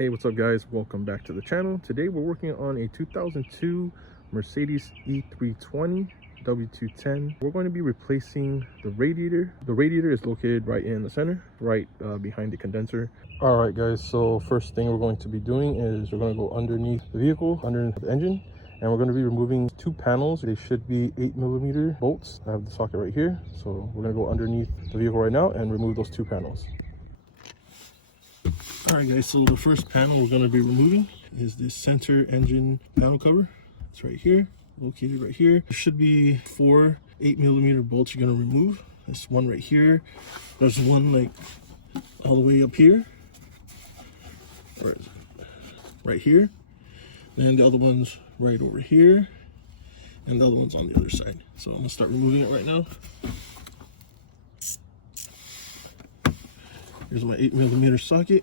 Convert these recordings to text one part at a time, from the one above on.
Hey, what's up guys, welcome back to the channel. Today we're working on a 2002 Mercedes E320 W210. We're going to be replacing the radiator. The radiator is located right in the center, right behind the condenser. All right guys, so first thing we're going to be doing is we're going to go underneath the vehicle, underneath the engine, and we're going to be removing two panels. They should be 8mm bolts. I have the socket right here, so we're going to go underneath the vehicle right now and remove those two panels. All right guys, so the first panel we're going to be removing is this center engine panel cover. It's right here, located right here. There should be 4 8mm bolts you're going to remove. There's one right here. There's one like all the way up here. Where is it? Right here. Then the other one's right over here. And the other one's on the other side. So I'm going to start removing it right now. Here's my 8mm socket.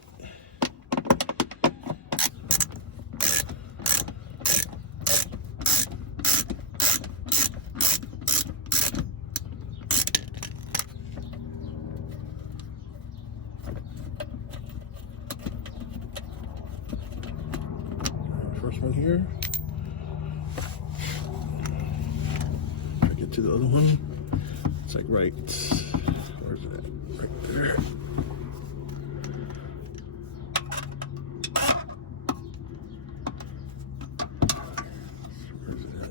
First one here. I get to the other one. It's like right. Where's it at? Right there. Where's it at?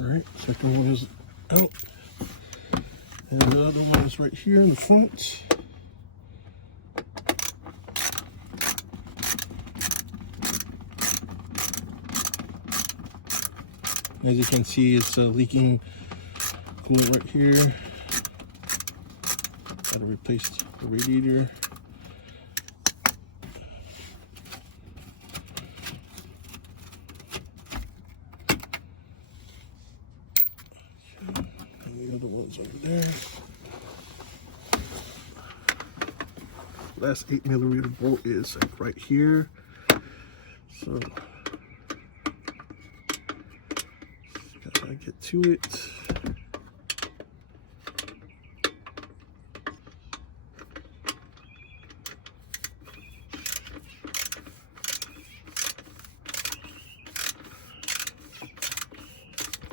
Alright, second one is out. And the other one is right here in the front. As you can see, it's leaking coolant right here. Got to replace the radiator. The other one's over there. Last 8mm bolt is like right here. So gotta get to it.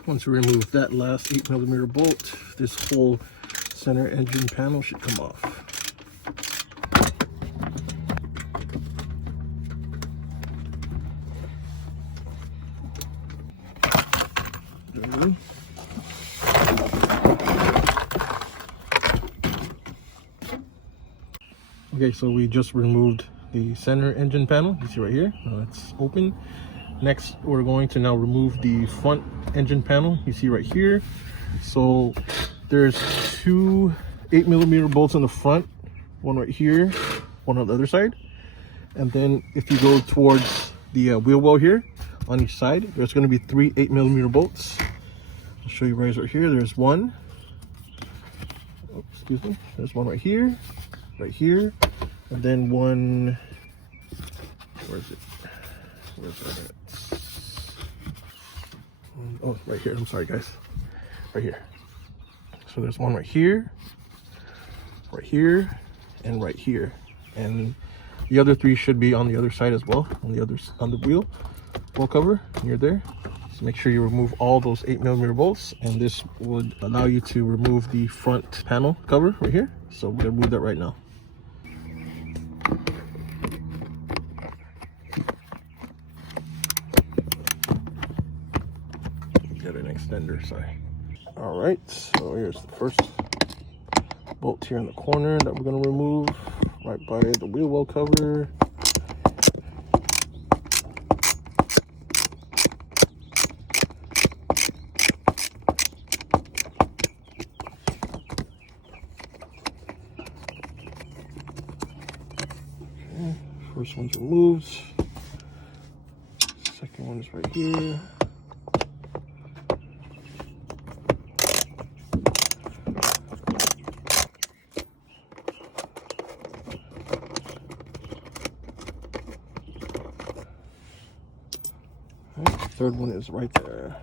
Once we remove that last 8mm bolt, this whole center engine panel should come off. There we go. Okay, so we just removed the center engine panel. You see right here, it's open. Next, we're going to now remove the front engine panel. You see right here. So there's 2 8mm bolts in the front, one right here, one on the other side. And then if you go towards the wheel well here on each side, there's going to be 3 8mm bolts. I'll show you guys right here. There's one. Oh, excuse me. There's one right here, and then one. Where's it? Where's that at? Oh, right here. I'm sorry, guys. Right here. So there's one right here, and right here. And the other 3 should be on the other side as well, on the wheel well cover near there. So make sure you remove all those 8mm bolts, and this would allow you to remove the front panel cover right here. So we're gonna remove that right now. Get an extender, sorry. All right, so here's the first bolt here in the corner that we're going to remove right by the wheel well cover. Okay, first one's removed. Second one is right here. Third one is right there.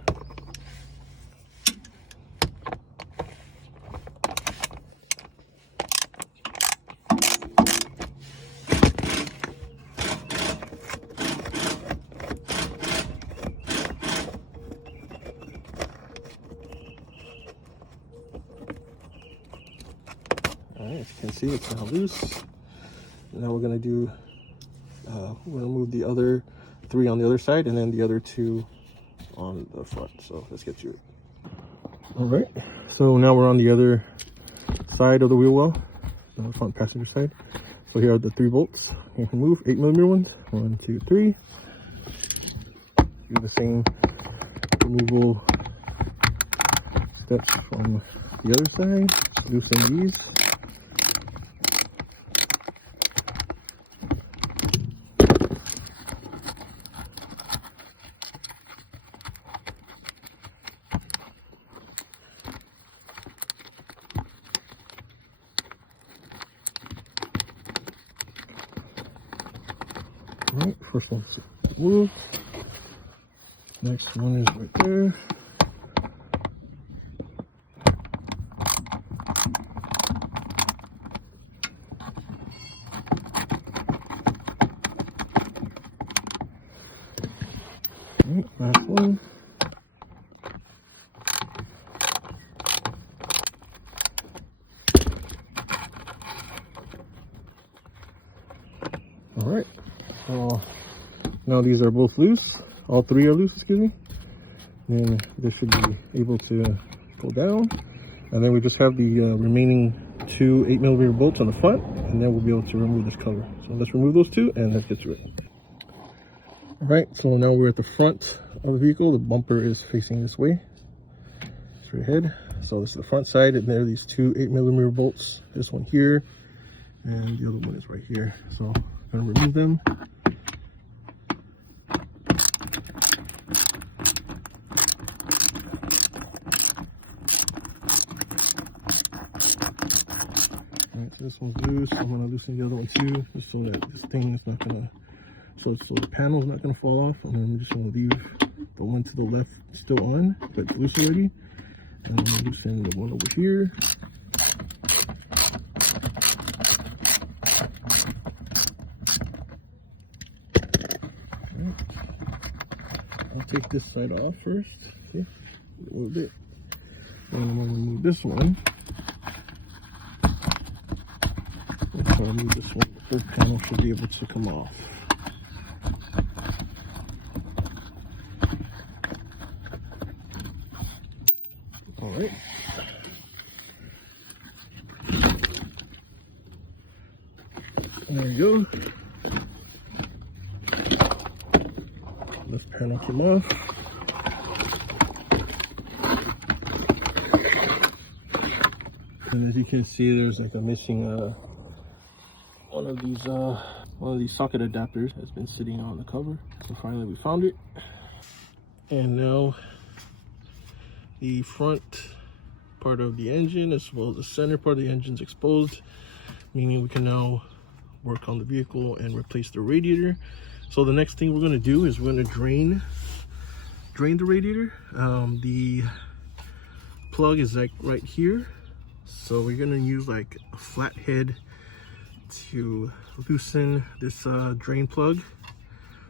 Alright, as you can see, it's now loose. Now we're gonna do, we're gonna move the other 3 on the other side and then the other 2 on the front. So let's get to it. All right, so now we're on the other side of the wheel well, the front passenger side. So here are the 3 bolts. You can move 8mm ones. 1, 2, 3. Do the same removal steps from the other side. Loosen these. Alright, first one's moved. Next one is right there. Alright, last one. Alright. Now these are both loose. All 3 are loose, excuse me. And this should be able to go down. And then we just have the remaining 2 8mm bolts on the front, and then we'll be able to remove this cover. So let's remove those 2 and let's get to it. Alright, so now we're at the front of the vehicle. The bumper is facing this way, straight ahead. So this is the front side, and there are these 2 8mm bolts. This one here, and the other one is right here. So I'm gonna remove them. Alright, so this one's loose. I'm gonna loosen the other one too, just so that this thing is not gonna, so the panel's not gonna fall off. And then I'm just gonna leave the one to the left still on, but it's loose already. And I'm gonna loosen the one over here. I'll take this side off first, see, a little bit. And I'm gonna remove this one. If I remove this one, the third panel should be able to come off. All right. There you go. Left panel came off. And as you can see, there's like a missing one of these socket adapters has been sitting on the cover. So finally we found it. And now the front part of the engine as well as the center part of the engine is exposed, meaning we can now work on the vehicle and replace the radiator. So the next thing we're going to do is we're going to drain the radiator. The plug is like right here, so we're going to use like a flat head to loosen this drain plug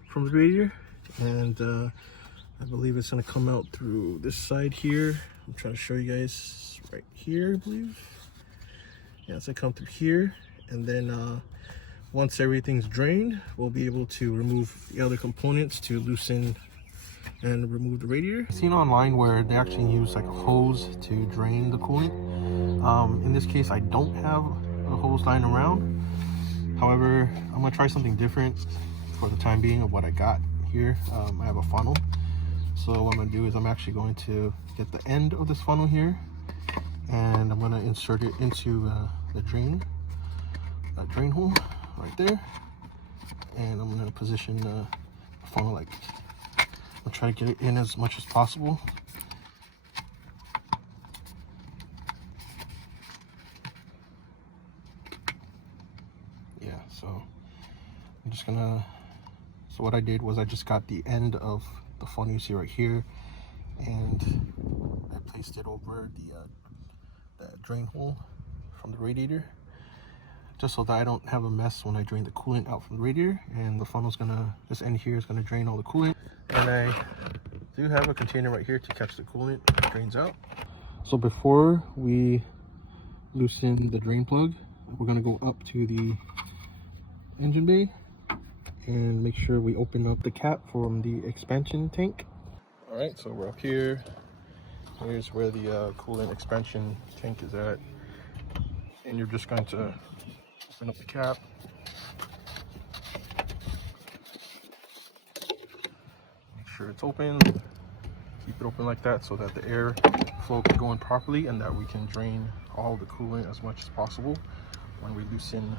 from the radiator. And I believe it's going to come out through this side here. I'm trying to show you guys right here, I believe. Yeah, it's going to come through here, and then once everything's drained, we'll be able to remove the other components to loosen and remove the radiator. I've seen online where they actually use like a hose to drain the coolant. In this case, I don't have a hose lying around. However, I'm gonna try something different for the time being of what I got here. I have a funnel. So what I'm gonna do is I'm actually going to get the end of this funnel here, and I'm gonna insert it into the drain hole right there. And I'm gonna position the funnel like, I'll try to get it in as much as possible. Yeah, so I'm just gonna, so what I did was I just got the end of the funnel you see right here, and I placed it over the drain hole from the radiator, just so that I don't have a mess when I drain the coolant out from the radiator. And the funnel's gonna, this end here is gonna drain all the coolant, and I do have a container right here to catch the coolant that drains out. So before we loosen the drain plug, we're gonna go up to the engine bay and make sure we open up the cap from the expansion tank. All right, so we're up here. Here's where the coolant expansion tank is at, and you're just going to open up the cap. Make sure it's open. Keep it open like that so that the air flow can go in properly, and that we can drain all the coolant as much as possible when we loosen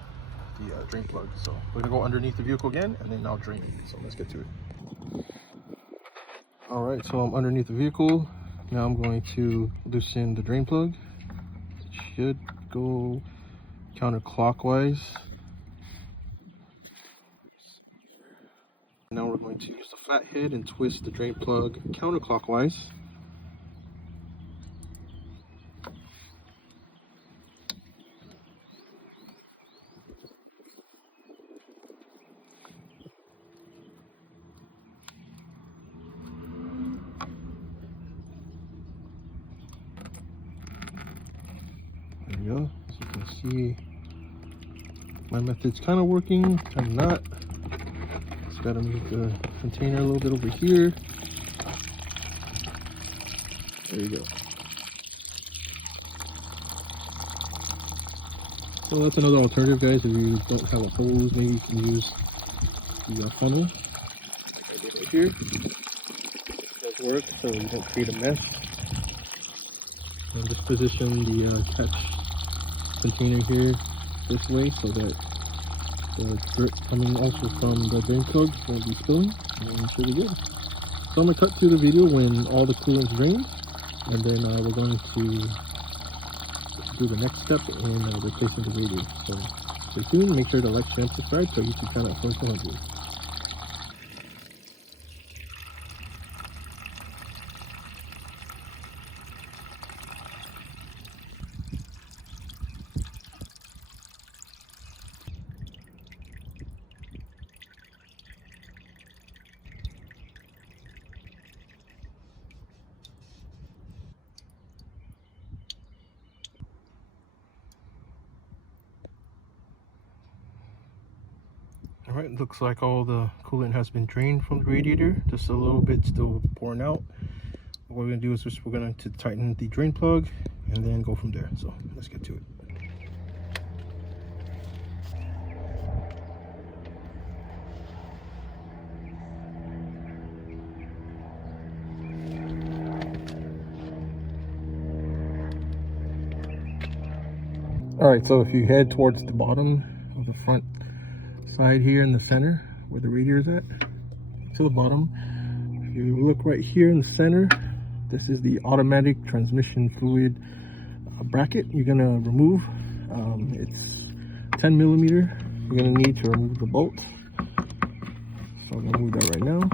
the drain plug. So we're gonna go underneath the vehicle again, and then I'll drain it. So let's get to it. All right, so I'm underneath the vehicle. Now I'm going to loosen the drain plug. It should go counterclockwise. Now we're going to use the flathead and twist the drain plug counterclockwise. There we go. As you can see, my method's kind of working, kind of not. Just gotta move the container a little bit over here. There you go. So that's another alternative, guys. If you don't have a hose, maybe you can use the funnel right here. It does work, so you don't create a mess. And just position the catch container here this way so that the drip coming also from the drain plug won't be spilling, and it should be good. So I'm going to cut through the video when all the coolant's drained, and then we're going to do the next step in replacing the radiator. So stay tuned, make sure to like, share, and subscribe so you can kind of approach 100. All right, looks like all the coolant has been drained from the radiator. Just a little bit still pouring out. What we're gonna do is we're going to tighten the drain plug and then go from there. So let's get to it. All right, so if you head towards the bottom of the front side here in the center where the radiator is at, to the bottom, if you look right here in the center, this is the automatic transmission fluid bracket you're gonna remove. It's 10 millimeter. You're gonna need to remove the bolt, so I'm gonna move that right now.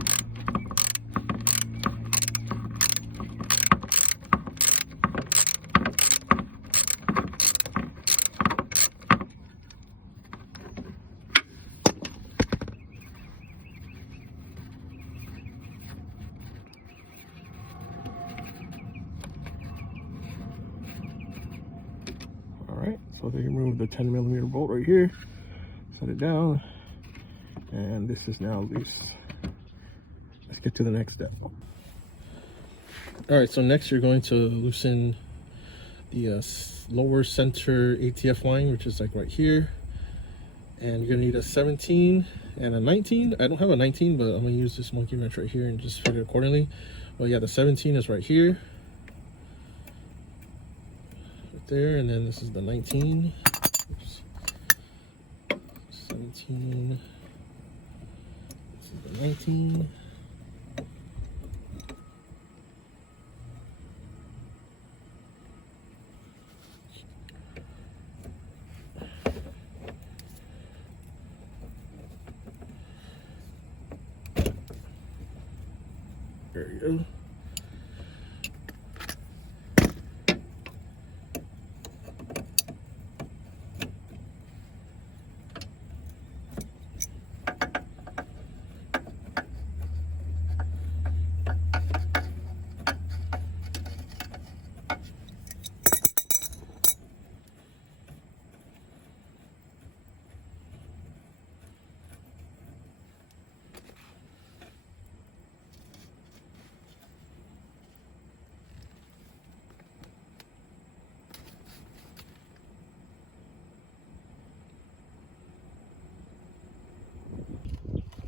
Alright, so they remove the 10 millimeter bolt right here, set it down, and this is now loose. Let's get to the next step. Alright, so next you're going to loosen the lower center ATF line, which is like right here. And you're gonna need a 17 and a 19. I don't have a 19, but I'm gonna use this monkey wrench right here and just fit it accordingly. Well, yeah, the 17 is right here, right there, and then this is the 19. Oops. 17. This is the 19. There you go.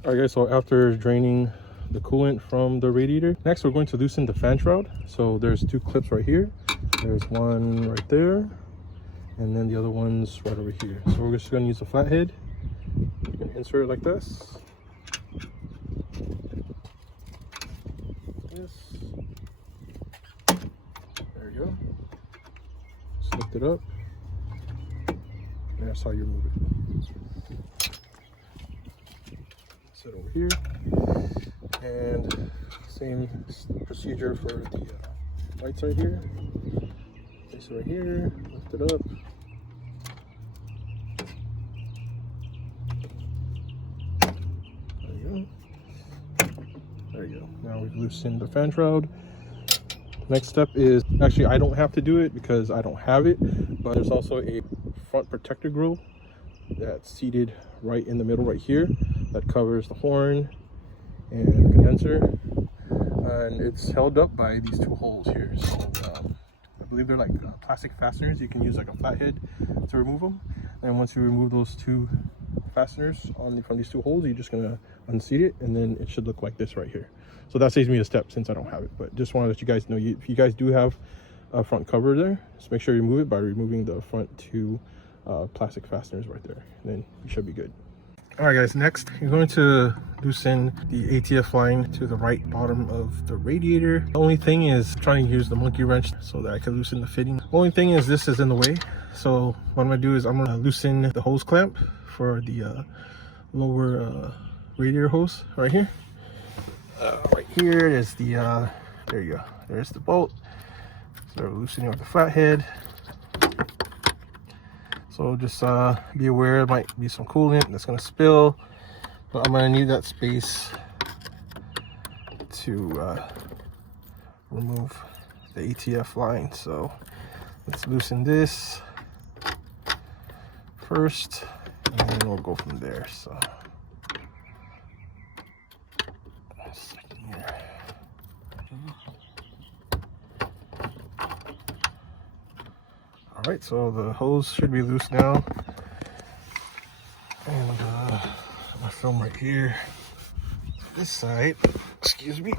All right guys, so after draining the coolant from the radiator, next we're going to loosen the fan shroud. So there's two clips right here. There's one right there, and then the other one's right over here. So we're just gonna use a flathead. You can insert it like this. There you go. Just lift it up. And that's how you move it. Sit over here, and same procedure for the right side here. Place it right here, lift it up. There you go. There you go. Now we've loosened the fan shroud. Next step is, actually I don't have to do it because I don't have it, but there's also a front protector grill that's seated right in the middle right here that covers the horn and the condenser, and it's held up by these two holes here. So I believe they're like plastic fasteners. You can use like a flathead to remove them, and once you remove those two fasteners from these two holes, you're just gonna unseat it, and then it should look like this right here. So that saves me a step since I don't have it, but just want to let you guys know, if you guys do have a front cover there, just make sure you remove it by removing the front two plastic fasteners right there, and then you should be good. All right guys, next you're going to loosen the ATF line to the right bottom of the radiator. The only thing is trying to use the monkey wrench so that I can loosen the fitting. The only thing is this is in the way, so what I'm gonna do is I'm gonna loosen the hose clamp for the lower radiator hose right here. Right here is the there you go, there's the bolt. So loosening with the flathead. So just be aware there might be some coolant that's going to spill, but I'm going to need that space to remove the ATF line. So let's loosen this first, and then we'll go from there. So a second here. All right, so the hose should be loose now, and my film right here, this side, excuse me.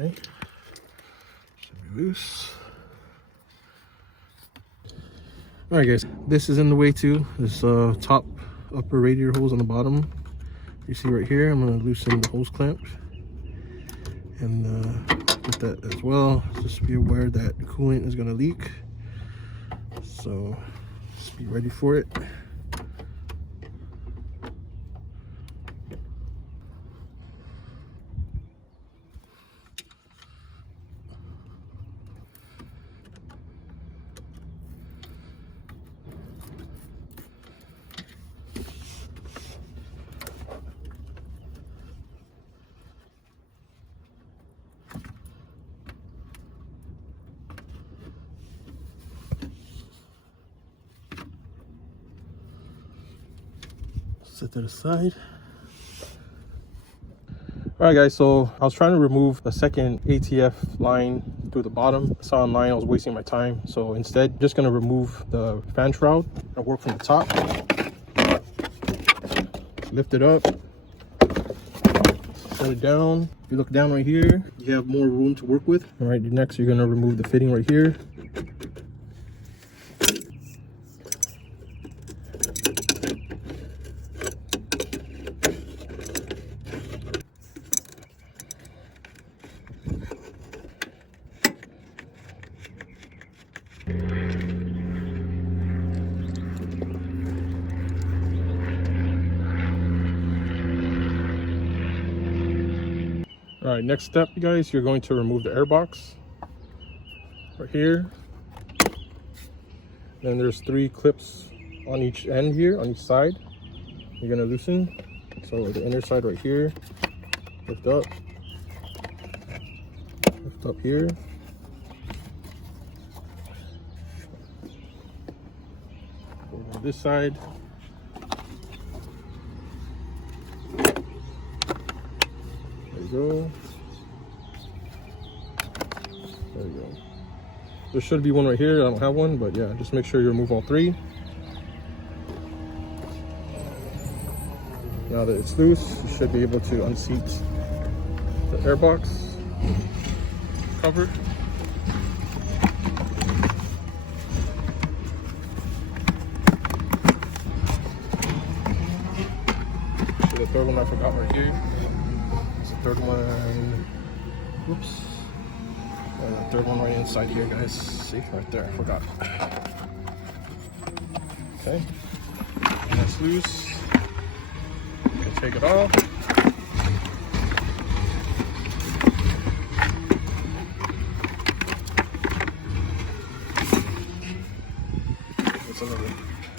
Okay, should be loose. All right guys, this is in the way too. This top upper radiator hose on the bottom, you see right here. I'm going to loosen the hose clamp and with that as well. Just be aware that coolant is going to leak, so just be ready for it. Set that aside. All right, guys, so I was trying to remove the second ATF line through the bottom. I saw online I was wasting my time, so instead just gonna remove the fan shroud and work from the top. Lift it up, set it down. If you look down right here, you have more room to work with. All right, next you're gonna remove the fitting right here. All right, next step, you guys, you're going to remove the air box right here. Then there's 3 clips on each end here, on each side. You're gonna loosen. So the inner side right here, lift up here. Over this side. Go. There you go. There should be one right here. I don't have one, but yeah, just make sure you remove all 3. Now that it's loose, you should be able to unseat the air box cover. So the third one I forgot right here. Third one, whoops, and the third one right inside here, guys. See, right there, I forgot. Okay, and that's loose. You can take it off.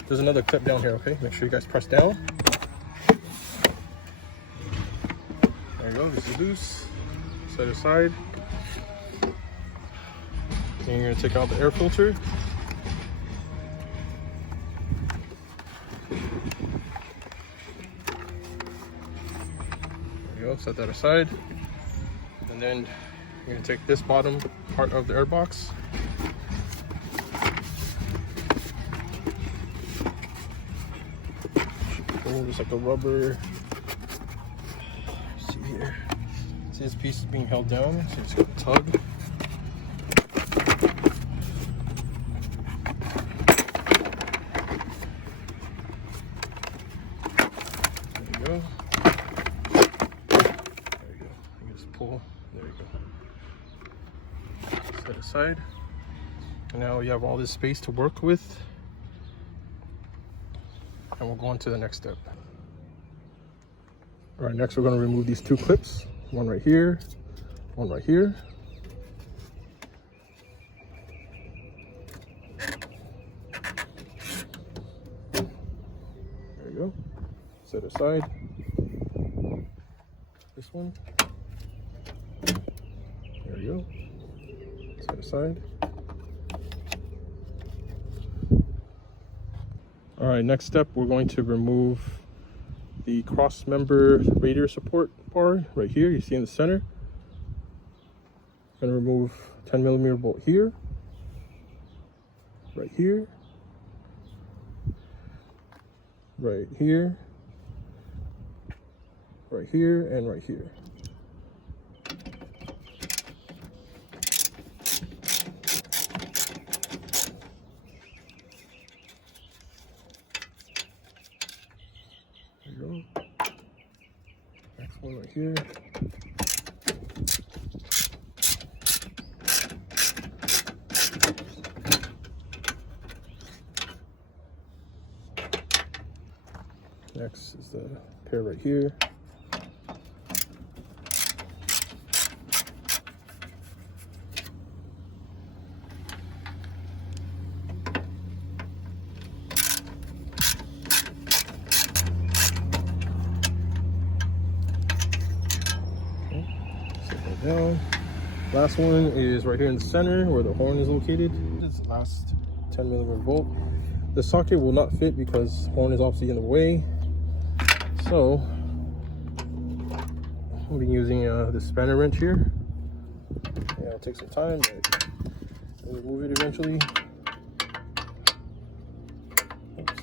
There's another clip down here, okay? Make sure you guys press down. This is loose. Set it aside. And you're gonna take out the air filter. There you go. Set that aside. And then you're gonna take this bottom part of the air box. Just like a rubber. This piece is being held down, so it's going to tug. There you go. There you go. You just pull. There you go. Set aside. And now you have all this space to work with. And we'll go on to the next step. All right, next we're going to remove these 2 clips. One right here, one right here. There you go. Set aside. This one. There you go. Set aside. All right, next step, we're going to remove the cross member radiator support bar right here. You see in the center. Going to remove 10mm bolt here, right here, right here, right here, and right here. There you go. Next one right here. Next is the pair right here. Down. Last one is right here in the center where the horn is located. This is the last 10mm bolt. The socket will not fit because horn is obviously in the way. So I'll be using the spanner wrench here. Yeah, it'll take some time, but I'll remove it eventually. Oops.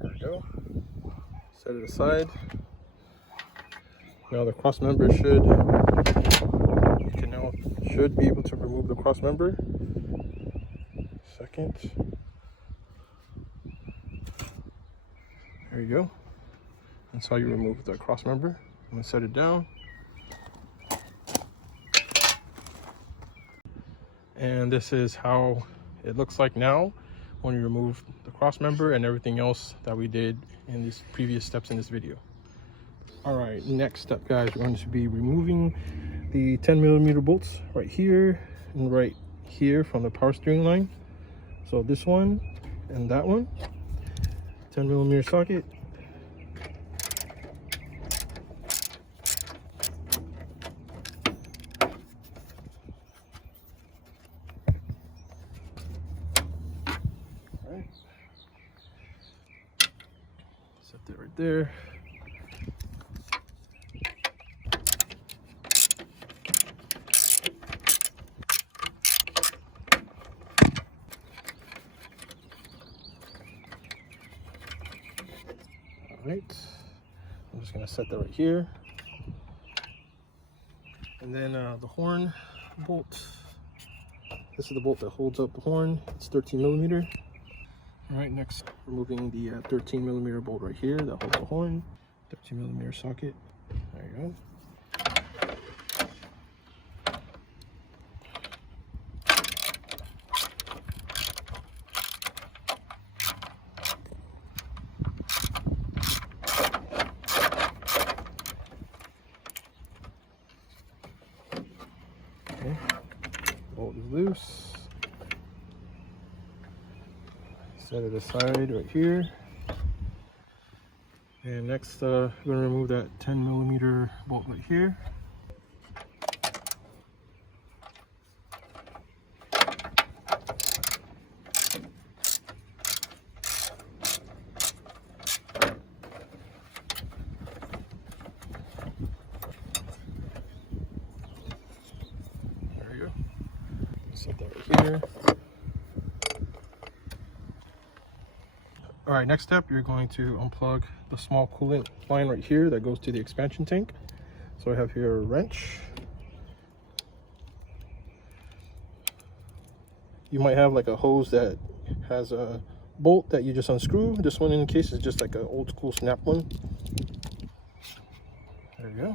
There we go. Set it aside. Now the cross member should be able to remove the cross member. Second. There you go. That's how you remove the cross member. I'm gonna set it down. And this is how it looks like now when you remove the cross member and everything else that we did in these previous steps in this video. All right, next step, guys, we're going to be removing the 10mm bolts right here and right here from the power steering line. So this one and that one, 10mm socket. All right. Set that right there. Right, I'm just gonna set that right here, and then the horn bolt. This is the bolt that holds up the horn. It's 13mm. All right, next removing the 13mm bolt right here that holds the horn. 13mm socket. There you go. Okay. Bolt is loose. Set it aside right here. And next, we're going to remove that 10mm bolt right here. There you go. Set that right here. All right, next step, you're going to unplug the small coolant line right here that goes to the expansion tank. So I have here a wrench. You might have like a hose that has a bolt that you just unscrew. This one, in case, is just like an old school snap one. There you go.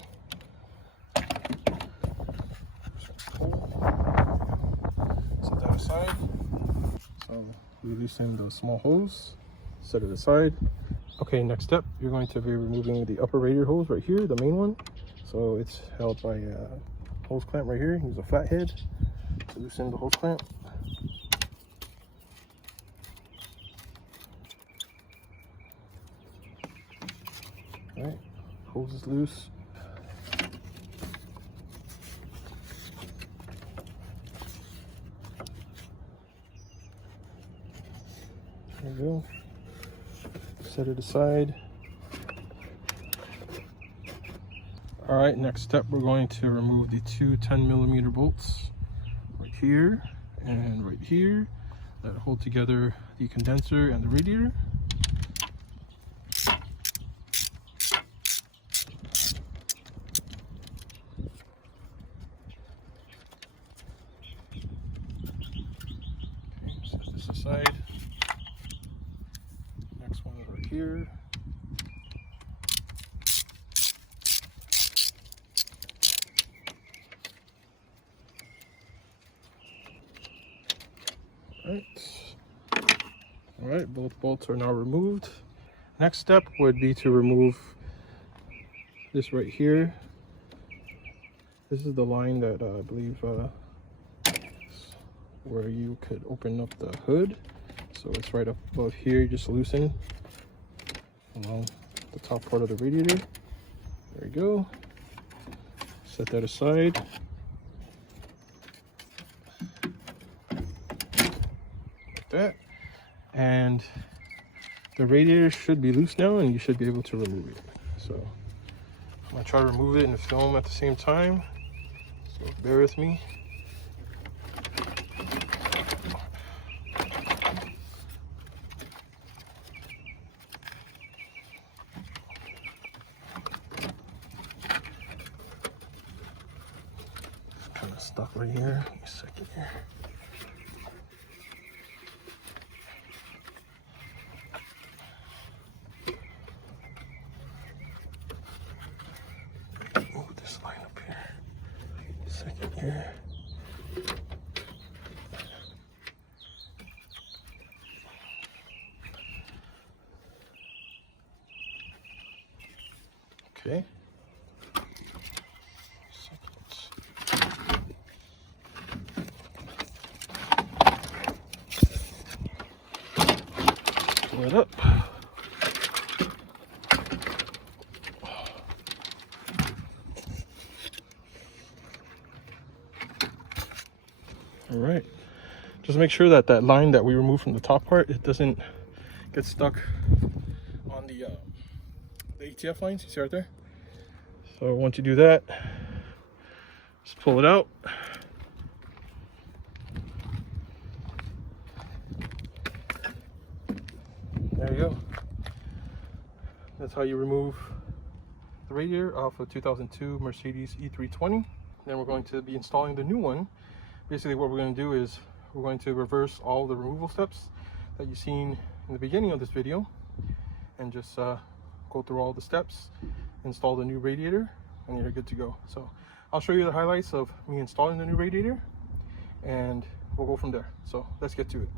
Set that aside. So we loosen the small hose. Set it aside. Okay, next step, you're going to be removing the upper radiator hose right here, the main one. So it's held by a hose clamp right here. Use a flat head to loosen the hose clamp. All right, hose is loose. There you go. Set it aside. All right, next step, we're going to remove the two 10mm bolts right here and right here that hold together the condenser and the radiator. Okay, set this aside. Next one is right here. All right, both bolts are now removed. Next step would be to remove this right here. This is the line that I believe where you could open up the hood. So it's right up above here. Just loosen along the top part of the radiator. There we go. Set that aside. Like that. And the radiator should be loose now, and you should be able to remove it. So I'm gonna try to remove it and film at the same time. So bear with me. Kind of stuck right here. Give me a second here. Move this line up here. A second here. Okay. Pull it up. All right. Just make sure that that line that we removed from the top part, it doesn't get stuck on the ATF lines. You see right there? So once you do that, just pull it out. There you go. That's how you remove the radiator off a 2002 Mercedes E320. Then we're going to be installing the new one. Basically what we're going to do is we're going to reverse all the removal steps that you've seen in the beginning of this video, and just go through all the steps, install the new radiator, and you're good to go. So I'll show you the highlights of me installing the new radiator, and we'll go from there. So let's get to it.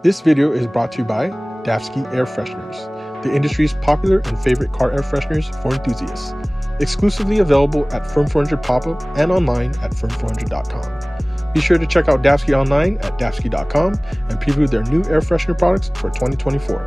This video is brought to you by Davsky Air Fresheners, the industry's popular and favorite car air fresheners for enthusiasts. Exclusively available at Firm400 Pop-Up and online at firm400.com. Be sure to check out Davsky online at davsky.com and preview their new air freshener products for 2024.